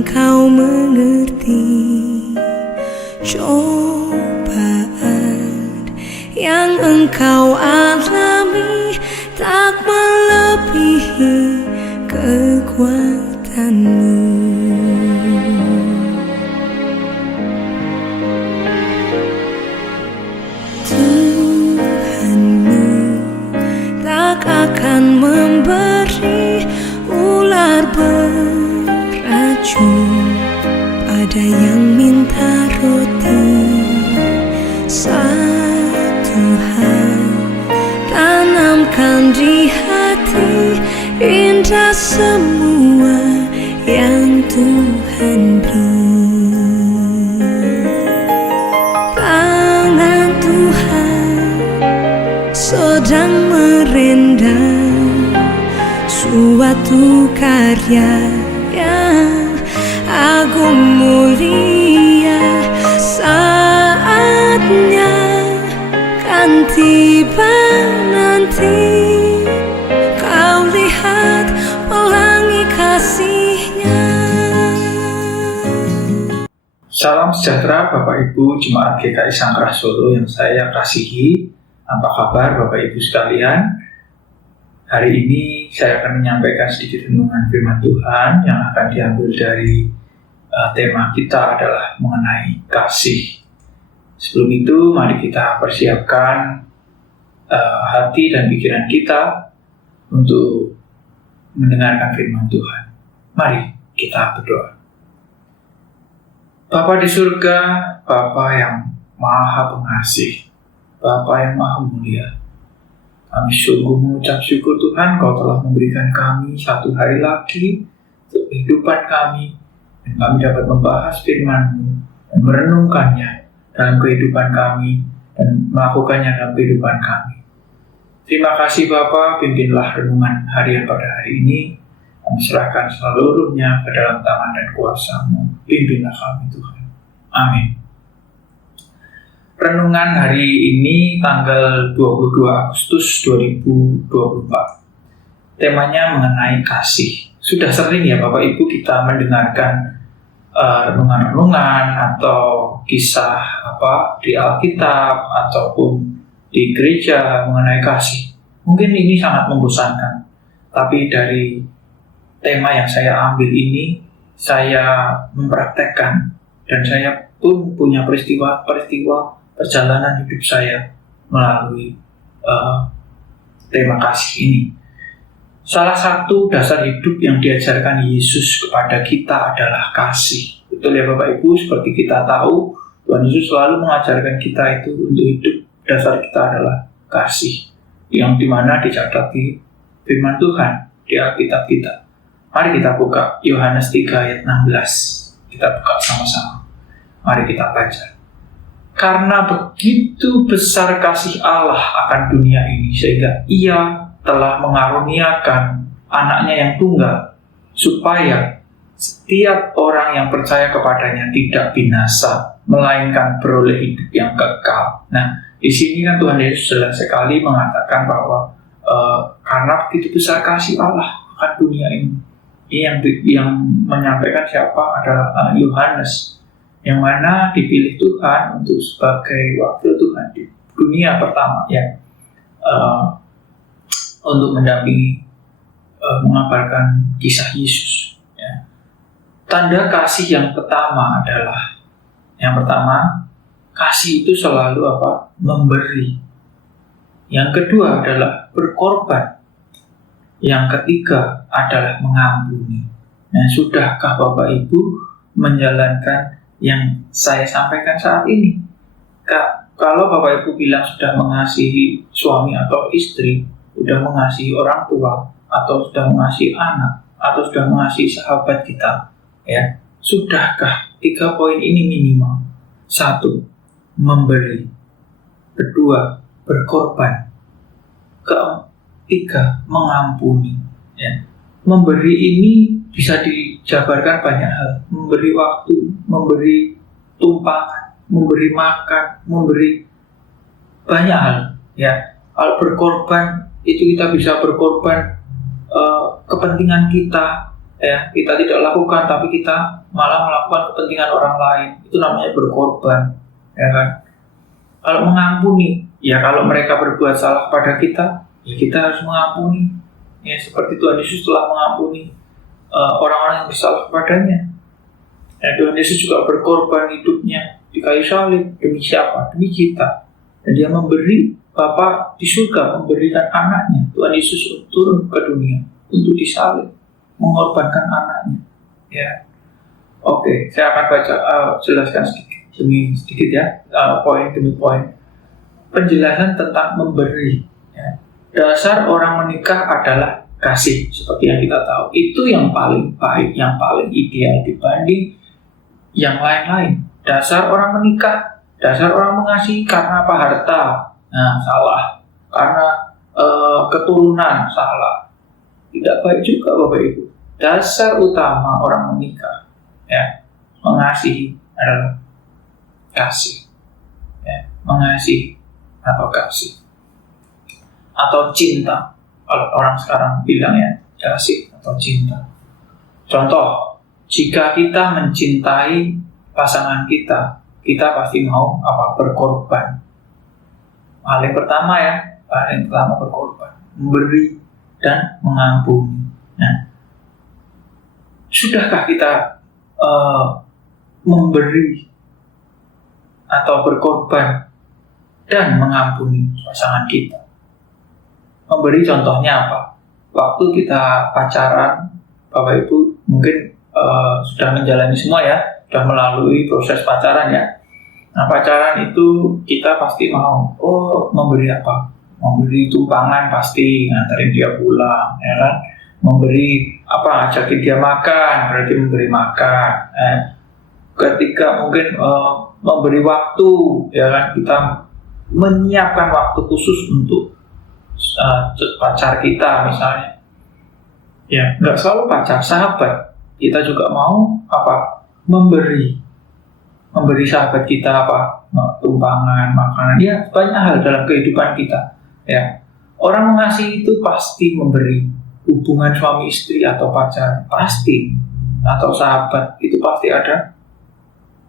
engkau mengerti cobaan yang engkau alami tak melebihi kekuatanmu. Tuhanmu tak akan memberi ular beracun pada yang minta roti. Satu hal tanamkan di hati, indah semua yang Tuhan beri. Tangan Tuhan sedang merendam suatu karya yang agung mulia. Saatnya kan tiba nanti, kau lihat pelangi kasih-Nya. Salam sejahtera Bapak Ibu Jemaat GKI Sangkrah Solo yang saya kasihi. Apa kabar Bapak Ibu sekalian? Hari ini saya akan menyampaikan sedikit renungan firman Tuhan yang akan diambil dari tema kita adalah mengenai kasih. Sebelum itu, mari kita persiapkan hati dan pikiran kita untuk mendengarkan firman Tuhan. Mari kita berdoa. Bapa di surga, Bapa yang Maha Pengasih, Bapa yang Maha Mulia, kami sungguh mengucap syukur Tuhan, Kau telah memberikan kami satu hari lagi untuk kehidupan kami, dan kami dapat membahas firman-Mu dan merenungkannya dalam kehidupan kami dan melakukannya dalam kehidupan kami. Terima kasih Bapa, pimpinlah renungan harian pada hari ini. Kami serahkan seluruhnya ke dalam tangan dan kuasa-Mu. Pimpinlah kami Tuhan. Amin. Renungan hari ini tanggal 22 Agustus 2024. Temanya mengenai kasih. Sudah sering ya Bapak Ibu kita mendengarkan renungan-renungan atau kisah di Alkitab ataupun di gereja mengenai kasih. Mungkin ini sangat membosankan. Tapi dari tema yang saya ambil ini, saya mempraktekkan dan saya pun punya peristiwa perjalanan hidup saya melalui tema kasih ini. Salah satu dasar hidup yang diajarkan Yesus kepada kita adalah kasih. Betul ya Bapak Ibu, seperti kita tahu, Tuhan Yesus selalu mengajarkan kita itu untuk hidup. Dasar kita adalah kasih, yang dimana dicatat di firman Tuhan, di Alkitab kita. Mari kita buka Yohanes 3 ayat 16. Kita buka sama-sama. Mari kita baca. Karena begitu besar kasih Allah akan dunia ini, sehingga Ia telah mengaruniakan anaknya yang tunggal, supaya setiap orang yang percaya kepadanya tidak binasa, melainkan beroleh hidup yang kekal. Nah, di sini kan Tuhan Yesus jelas sekali mengatakan bahwa karena begitu besar kasih Allah akan dunia ini. Ini yang menyampaikan siapa adalah Yohanes, yang mana dipilih Tuhan untuk sebagai wakil Tuhan di dunia pertama ya, untuk mendampingi mengabarkan kisah Yesus ya. Tanda kasih yang pertama adalah kasih itu selalu memberi. Yang kedua adalah berkorban. Yang ketiga adalah mengampuni. Nah, sudahkah Bapak Ibu menjalankan yang saya sampaikan saat ini? Kalau Bapak Ibu bilang sudah mengasihi suami atau istri, sudah mengasihi orang tua, atau sudah mengasihi anak, atau sudah mengasihi sahabat kita, ya, sudahkah 3 poin ini minimal? 1, memberi. 2, berkorban. 3, mengampuni. Ya. Memberi ini bisa dijabarkan banyak hal. Memberi waktu, memberi tumpangan, memberi makan, memberi banyak hal. Ya, kalau berkorban itu kita bisa berkorban kepentingan kita, ya kita tidak lakukan, tapi kita malah melakukan kepentingan orang lain. Itu namanya berkorban, ya kan? Kalau mengampuni, ya kalau mereka berbuat salah pada kita, ya kita harus mengampuni. Ya seperti Tuhan Yesus telah mengampuni orang-orang yang bersalah kepadanya. Ya, Tuhan Yesus juga berkorban hidupnya di kayu salib. Demi siapa? Demi kita. Dan dia memberi, Bapa di surga memberikan anaknya, Tuhan Yesus turun ke dunia untuk disalib, mengorbankan anaknya. Ya, oke, saya akan baca, jelaskan sedikit demi sedikit ya, poin demi poin. Penjelasan tentang memberi. Ya. Dasar orang menikah adalah kasih, seperti yang kita tahu. Itu yang paling baik, yang paling ideal dibanding yang lain-lain. Dasar orang menikah, dasar orang mengasihi karena apa? Harta. Nah, salah. Karena keturunan, salah. Tidak baik juga Bapak Ibu. Dasar utama orang menikah, ya, mengasihi adalah kasih. Ya, mengasihi atau kasih. Atau cinta. Kalau orang sekarang bilang ya, kasih atau cinta. Contoh, jika kita mencintai pasangan kita, kita pasti mau apa? Berkorban. Paling pertama berkorban, memberi dan mengampuni. Nah, sudahkah kita memberi atau berkorban dan mengampuni pasangan kita? Memberi contohnya apa? Waktu kita pacaran, Bapak Ibu mungkin sudah menjalani semua ya, sudah melalui proses pacaran ya. Nah, pacaran itu kita pasti mau, memberi apa? Memberi tumpangan pasti, nganterin dia pulang, ya kan? Memberi apa? Ajakin dia makan, berarti memberi makan. Ketika mungkin memberi waktu, ya kan? Kita menyiapkan waktu khusus untuk pacar kita misalnya. Ya, nggak selalu pacar, sahabat. Kita juga mau apa? Memberi sahabat kita apa? Tumpangan, makanan. Ya, banyak hal dalam kehidupan kita. Ya, orang mengasihi itu pasti memberi. Hubungan suami istri atau pacar pasti, atau sahabat itu pasti ada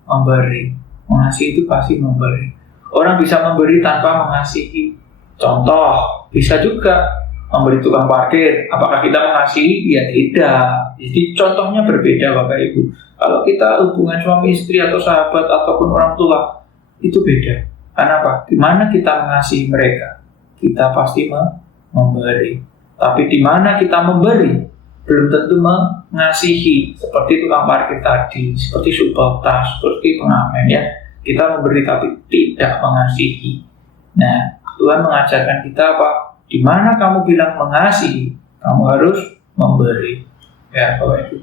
memberi. Mengasihi itu pasti memberi. Orang bisa memberi tanpa mengasihi. Contoh, bisa juga memberi tukang parkir. Apakah kita mengasihi? Ya tidak. Jadi contohnya berbeda Bapak Ibu. Kalau kita hubungan suami istri atau sahabat ataupun orang tua, itu beda. Karena apa? Di mana kita mengasihi mereka, kita pasti memberi. Tapi di mana kita memberi, belum tentu mengasihi. Seperti tukang parkir tadi, seperti supeltas, seperti pengamen ya. Kita memberi tapi tidak mengasihi. Nah, Tuhan mengajarkan kita apa? Di mana kamu bilang mengasihi, kamu harus memberi. Ya, Bapak Ibu.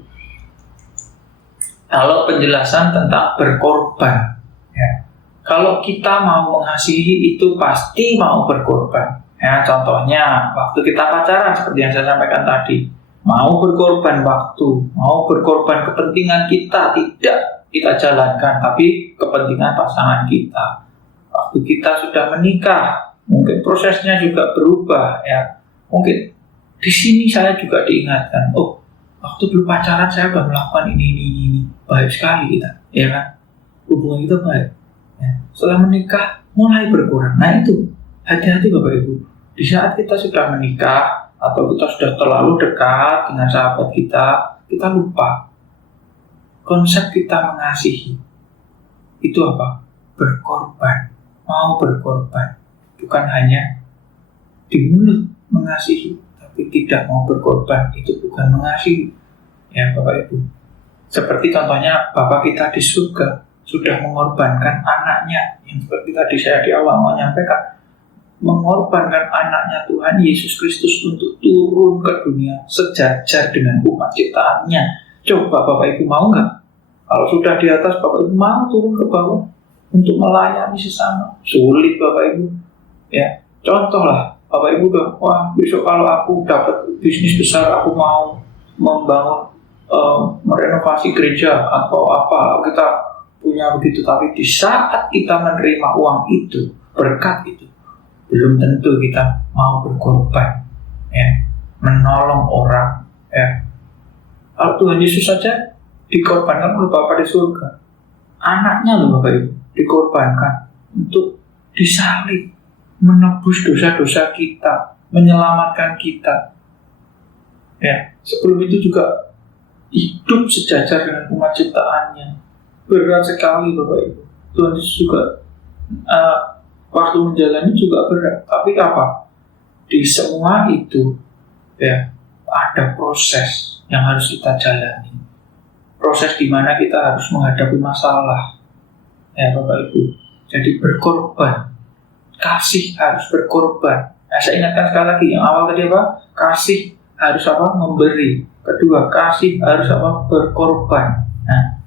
Kalau penjelasan tentang berkorban, ya. Kalau kita mau mengasihi itu pasti mau berkorban. Ya, contohnya waktu kita pacaran seperti yang saya sampaikan tadi, mau berkorban waktu, mau berkorban kepentingan kita tidak kita jalankan, tapi kepentingan pasangan kita. Waktu kita sudah menikah, mungkin prosesnya juga berubah, ya. Mungkin di sini saya juga diingatkan, waktu belum pacaran saya sudah melakukan ini. Baik sekali kita, ya kan? Hubungan kita baik. Ya. Setelah menikah, mulai berkurang. Nah itu, hati-hati Bapak Ibu. Di saat kita sudah menikah, atau kita sudah terlalu dekat dengan sahabat kita lupa. Konsep kita mengasihi, itu apa? Berkorban. Mau berkorban. Bukan hanya di mulut mengasihi, tapi tidak mau berkorban. Itu bukan mengasihi. Ya Bapak Ibu. Seperti contohnya Bapak kita di surga sudah mengorbankan anaknya, yang seperti tadi saya di awal menyampaikan, mengorbankan anaknya Tuhan Yesus Kristus untuk turun ke dunia sejajar dengan umat ciptaannya. Coba Bapak Ibu mau nggak? Kalau sudah di atas, Bapak Ibu mau turun ke bawah untuk melayani sesama? Sulit Bapak Ibu. Ya, contoh lah, Bapak Ibu udah, besok kalau aku dapat bisnis besar, aku mau membangun merenovasi gereja atau apa, kita punya begitu, tapi di saat kita menerima uang itu, berkat itu, belum tentu kita mau berkorban, ya, menolong orang, ya, Kalau Tuhan Yesus saja dikorbankan oleh Bapa di surga, anaknya loh Bapak Ibu dikorbankan untuk disalib, menebus dosa-dosa kita, menyelamatkan kita. Ya, sebelum itu juga hidup sejajar dengan umat ciptaannya. Berat sekali Bapak Ibu. Tuhan Yesus juga waktu menjalani juga berat. Tapi apa? Di semua itu ya ada proses yang harus kita jalani. Proses di mana kita harus menghadapi masalah. Ya Bapak Ibu. Jadi berkorban. Kasih harus berkorban. Nah, saya ingatkan sekali lagi yang awal tadi apa? Kasih harus apa? Memberi. Kedua, kasih harus apa? Berkorban. Nah,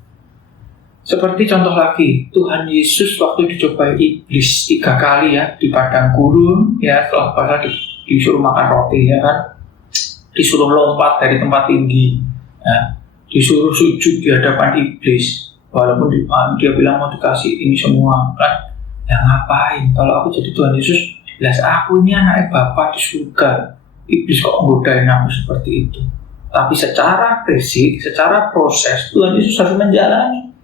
seperti contoh lagi, Tuhan Yesus waktu dicobai iblis 3 kali ya di padang gurun ya, setelah pasal disuruh makan roti ya kan, disuruh lompat dari tempat tinggi, ya, disuruh sujud di hadapan iblis, walaupun dia bilang mau dikasih ini semua kan, ya ngapain? Kalau aku jadi Tuhan Yesus, jelas aku ini anaknya Bapa di surga, iblis kok nggodain aku seperti itu. Tapi secara fisik, secara proses Tuhan Yesus harus menjalani.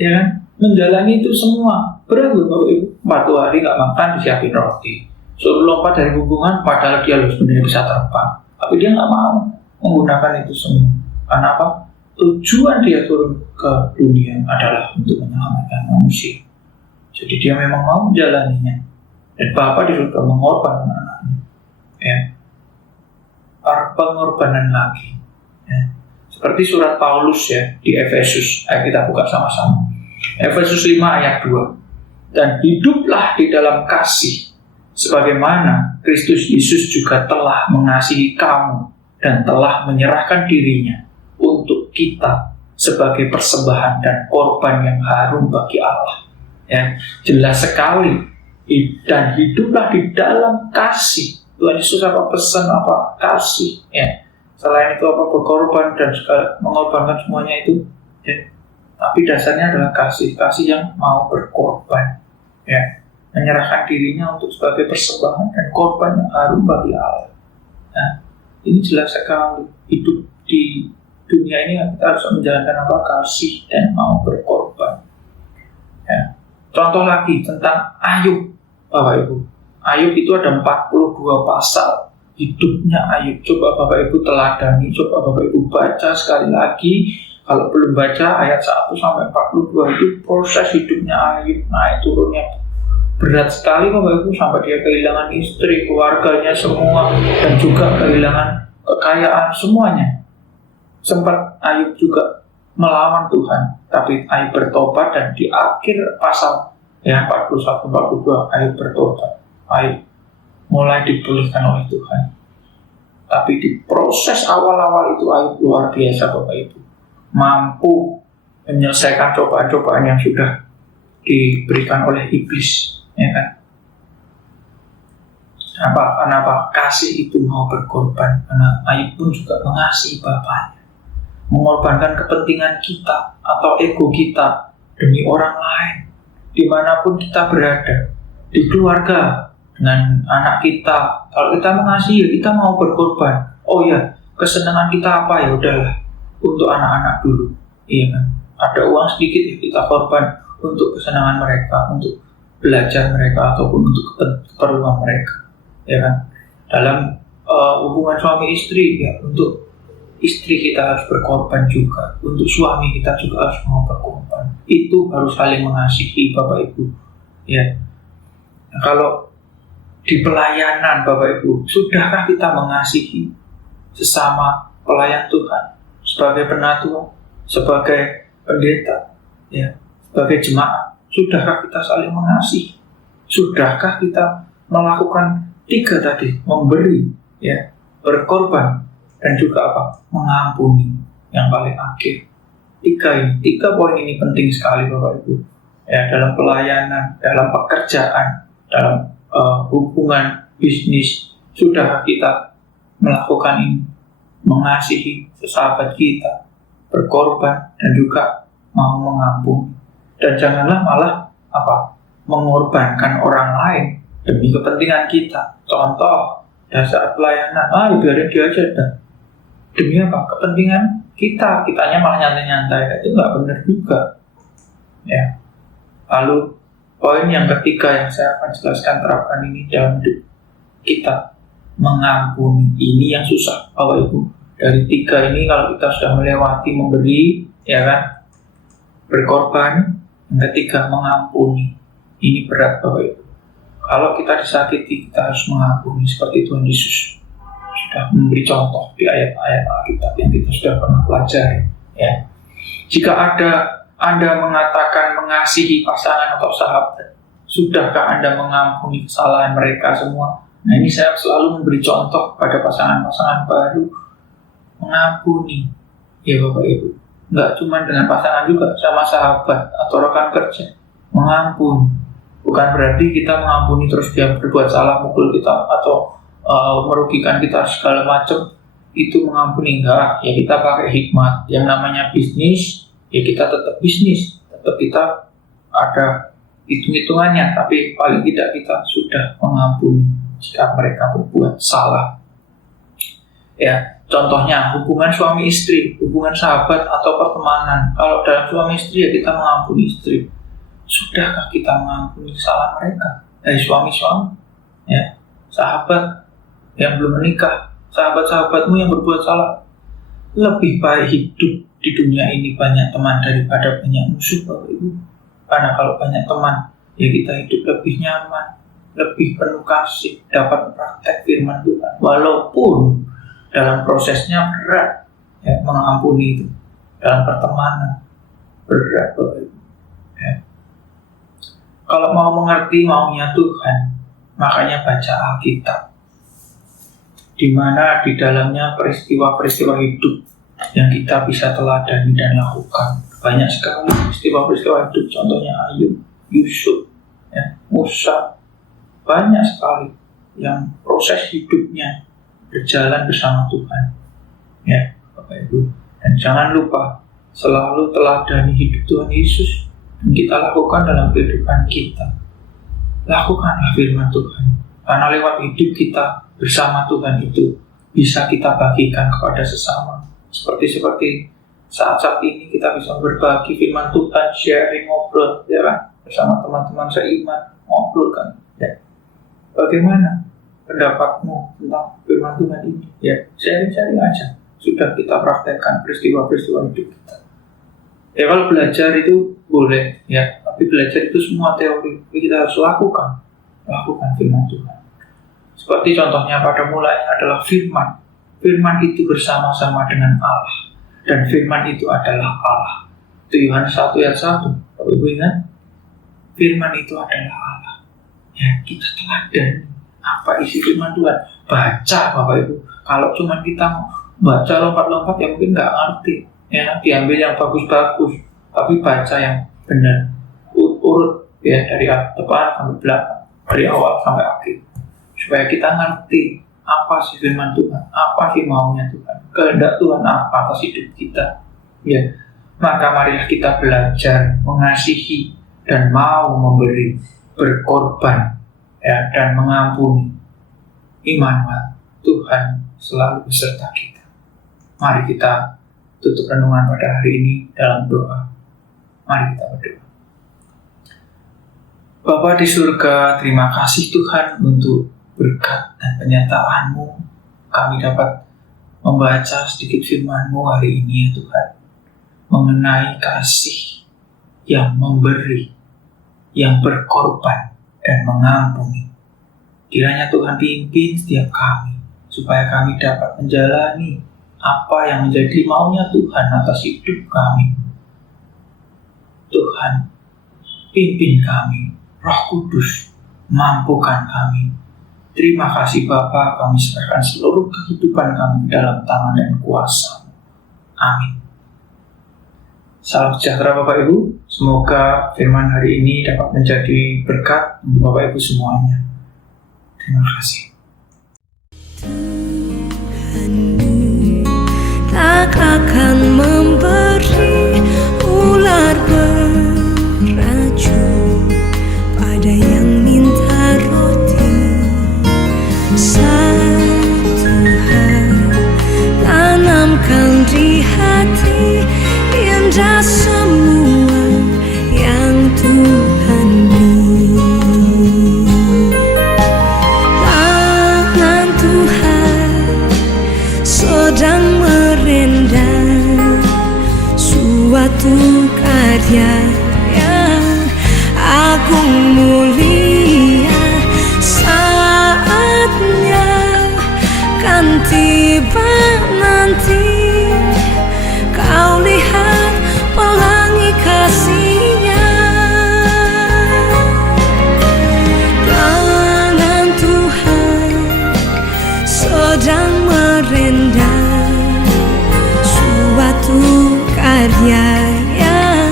Ya kan, menjalani itu semua berat loh Bapak Ibu. 40 hari nggak makan disiapin roti, suruh lompat dari hubungan padahal dia loh sebenarnya bisa terbang, tapi dia nggak mau menggunakan itu semua. Karena apa? Tujuan dia turun ke dunia adalah untuk menyelamatkan manusia. Jadi dia memang mau menjalaninya, dan Bapa di surga mengorbankan anaknya. Ya, pengorbanan lagi. Ya. Seperti surat Paulus ya di Efesus. Ayo kita buka sama-sama. Efesus 5 ayat 2. Dan hiduplah di dalam kasih, sebagaimana Kristus Yesus juga telah mengasihi kamu dan telah menyerahkan dirinya untuk kita sebagai persembahan dan korban yang harum bagi Allah. Ya, jelas sekali. Dan hiduplah di dalam kasih. Tuhan Yesus apa pesan apa? Kasih. Ya. Selain itu apa? Berkorban dan segala, mengorbankan semuanya itu. Ya. Tapi dasarnya adalah kasih yang mau berkorban. Ya. Menyerahkan dirinya untuk sebagai persembahan dan korban yang harum bagi Allah. Nah, ini jelas sekali. Hidup di dunia ini kita harus menjalankan apa? Kasih dan mau berkorban. Ya. Contoh lagi tentang Ayub, Bapak Ibu. Ayub itu ada 42 pasal hidupnya Ayub. Coba Bapak Ibu teladani, coba Bapak Ibu baca sekali lagi. Kalau belum baca ayat 1 sampai 42 itu proses hidupnya Ayub, naik turunnya berat sekali Bapak Ibu, sampai dia kehilangan istri, keluarganya semua, dan juga kehilangan kekayaan semuanya. Sempat Ayub juga melawan Tuhan, tapi Ayub bertobat, dan di akhir pasal ya 41-42 Ayub bertobat. Ayub mulai dipulihkan oleh Tuhan. Tapi di proses awal-awal itu Ayub luar biasa Bapak Ibu, mampu menyelesaikan cobaan-cobaan yang sudah diberikan oleh iblis, ya kan? Kenapa? Kasih itu mau berkorban. Karena Ayub pun juga mengasihi bapaknya, mengorbankan kepentingan kita atau ego kita demi orang lain, dimanapun kita berada, di keluarga, dengan anak kita. Kalau kita mengasihi, kita mau berkorban. Oh ya, kesenangan kita apa? Ya udahlah, untuk anak-anak dulu, iya kan? Ada uang sedikit ya kita korban untuk kesenangan mereka, untuk belajar mereka ataupun untuk keperluan mereka, ya kan? Dalam hubungan suami istri ya, untuk istri kita harus berkorban juga, untuk suami kita juga harus mau berkorban. Itu harus saling mengasihi Bapak Ibu, ya. Nah, kalau di pelayanan Bapak Ibu, sudahkah kita mengasihi sesama pelayan Tuhan, sebagai penatua, sebagai pendeta, ya, sebagai jemaat? Sudahkah kita saling mengasihi? Sudahkah kita melakukan 3 tadi, memberi, ya, berkorban, dan juga apa? Mengampuni. Yang paling akhir, 3 poin ini penting sekali Bapak Ibu, ya, dalam pelayanan, dalam pekerjaan, dalam hubungan bisnis. Sudah kita melakukan ini, mengasihi sesahabat kita, berkorban, dan juga mau mengampuni. Dan janganlah malah apa? Mengorbankan orang lain demi kepentingan kita. Contoh, pada saat pelayanan, biarin dia aja dah. Demi apa? Kepentingan kitanya malah nyantai-nyantai, itu nggak benar juga. Ya. Lalu poin yang ketiga yang saya akan jelaskan, terapkan ini dalam hidup kita, mengampuni. Ini yang susah, Bapak Ibu. Dari 3 ini kalau kita sudah melewati memberi, ya kan, berkorban, yang ketiga mengampuni. Ini berat, Bapak Ibu. Kalau kita disakiti, kita harus mengampuni seperti Tuhan Yesus sudah memberi contoh di ayat-ayat Alkitab yang kita sudah pernah pelajari. Ya. Jika Anda mengatakan mengasihi pasangan atau sahabat, sudahkah Anda mengampuni kesalahan mereka semua? Nah, ini saya selalu memberi contoh pada pasangan-pasangan baru, mengampuni. Ya Bapak Ibu, nggak cuma dengan pasangan juga, sama sahabat atau rekan kerja, mengampuni. Bukan berarti kita mengampuni terus dia berbuat salah, mukul kita atau merugikan kita segala macam, itu mengampuni. Enggak, ya kita pakai hikmat. Yang namanya bisnis, ya kita tetap bisnis, tetap kita ada hitung-hitungannya, tapi paling tidak kita sudah mengampuni jika mereka berbuat salah. Ya, contohnya hubungan suami istri, hubungan sahabat atau pertemanan. Kalau dalam suami istri, ya kita mengampuni istri. Sudahkah kita mengampuni kesalahan mereka? Dari suami-suami, ya, sahabat yang belum menikah, sahabat-sahabatmu yang berbuat salah. Lebih baik hidup di dunia ini banyak teman daripada banyak musuh, Bapak Ibu. Karena kalau banyak teman, ya kita hidup lebih nyaman, lebih penuh kasih, dapat praktek firman Tuhan. Walaupun dalam prosesnya berat, ya, mengampuni itu dalam pertemanan berat, Bapak Ibu. Ya. Kalau mau mengerti maunya Tuhan, makanya baca Alkitab, di mana di dalamnya peristiwa-peristiwa hidup yang kita bisa teladani dan lakukan. Banyak sekali peristiwa-peristiwa hidup, contohnya Ayub, Yusuf, ya, Musa. Banyak sekali yang proses hidupnya berjalan bersama Tuhan. Ya, Bapak Ibu. Dan jangan lupa selalu teladani hidup Tuhan Yesus yang kita lakukan dalam kehidupan kita. Lakukanlah firman Tuhan. Karena lewat hidup kita bersama Tuhan itu bisa kita bagikan kepada sesama. Seperti saat ini kita bisa berbagi firman Tuhan, sharing, ngobrol, ya kan, bersama teman-teman seiman, ngobrol kan. Ya. Bagaimana pendapatmu tentang firman Tuhan ini? Ya, sharing aja. Sudah kita praktekkan peristiwa-peristiwa hidup kita. Ya, kalau belajar itu boleh, ya, tapi belajar itu semua teori. Kita harus lakukan firman Tuhan. Seperti contohnya pada mulanya adalah firman. Firman itu bersama-sama dengan Allah. Dan firman itu adalah Allah. Itu Yohanes 1 ayat 1. Bapak Ibu ingat? Firman itu adalah Allah. Ya, kita teladan apa isi firman Tuhan. Baca, Bapak Ibu. Kalau cuma kita baca lompat-lompat, ya mungkin nggak ngerti. Ya, diambil yang bagus-bagus. Tapi baca yang benar. Urut, ya, dari depan sampai belakang. Dari awal sampai akhir. Supaya kita ngerti apa sih firman Tuhan, apa sih maunya Tuhan, kehendak Tuhan apa atas hidup kita. Ya, maka marilah kita belajar mengasihi dan mau memberi, berkorban, ya, dan mengampuni. Immanuel, Tuhan selalu beserta kita. Mari kita tutup renungan pada hari ini dalam doa. Mari kita berdoa. Bapa di surga, terima kasih Tuhan untuk berkat dan penyertaan-Mu. Kami dapat membaca sedikit firman-Mu hari ini, ya Tuhan, mengenai kasih yang memberi, yang berkorban dan mengampuni. Kiranya Tuhan pimpin setiap kami, supaya kami dapat menjalani apa yang menjadi maunya Tuhan atas hidup kami. Tuhan, pimpin kami, Roh Kudus, mampukan kami. Terima kasih Bapa, kami serahkan seluruh kehidupan kami dalam tangan dan kuasa. Amin. Salam sejahtera Bapak Ibu. Semoga firman hari ini dapat menjadi berkat untuk Bapak Ibu semuanya. Terima kasih. Tuhanmu tak akan memberi ular beracun pada yang minta roti. Satu hal tanamkan di hati karya yang agung mulia. Saatnya kan tiba nanti, kau lihat pelangi kasihnya. Tangan Tuhan sedang merendam suatu karya yang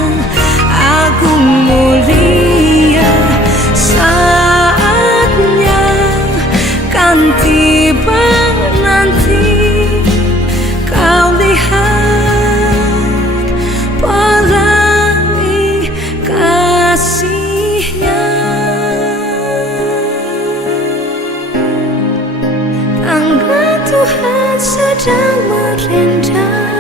agung mulia. Saatnya kan tiba nanti, kau lihat pelangi kasihnya. Tangan Tuhan sedang merendam,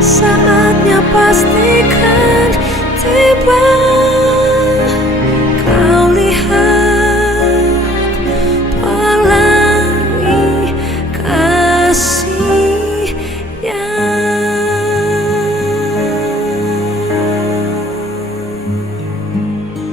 saatnya pastikan tiba.